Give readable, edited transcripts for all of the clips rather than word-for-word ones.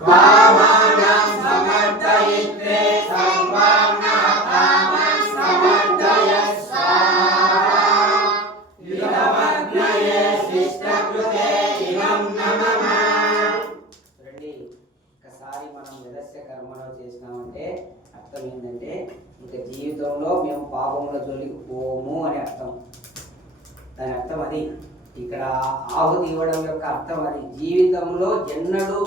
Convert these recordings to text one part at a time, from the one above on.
కామానాం సమర్థయిత్రే సర్వాణః come on సమర్థయ స్వాహా ఇదమగ్నయే శిష్టకృతే ఇదం నమః. రండి, ఒకసారి మనం యదస్య కర్మలో చేసినామంటే అర్థం ఏంటంటే ఇక జీవితంలో మేము పాపముల జోలికి పోము అని అర్థం. దాని అర్థం అది. ఇక్కడ ఆహుతి ఇవ్వడం యొక్క అర్థం అది. జీవితంలో ఎన్నడూ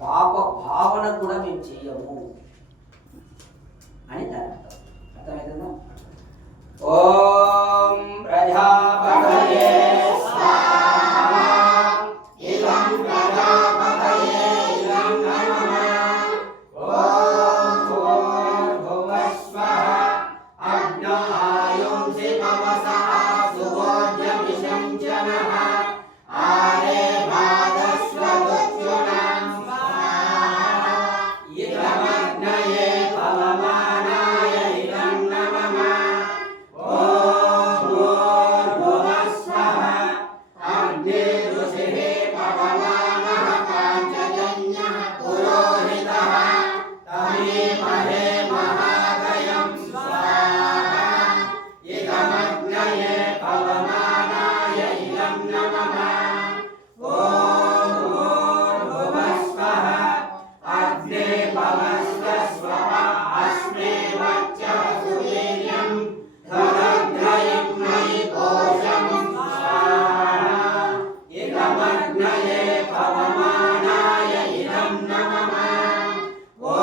పాప భావన కూడా మేము చెయ్యము అని దాని అర్థం. అర్థమవుతుందా? ఓం ప్రజాపతయే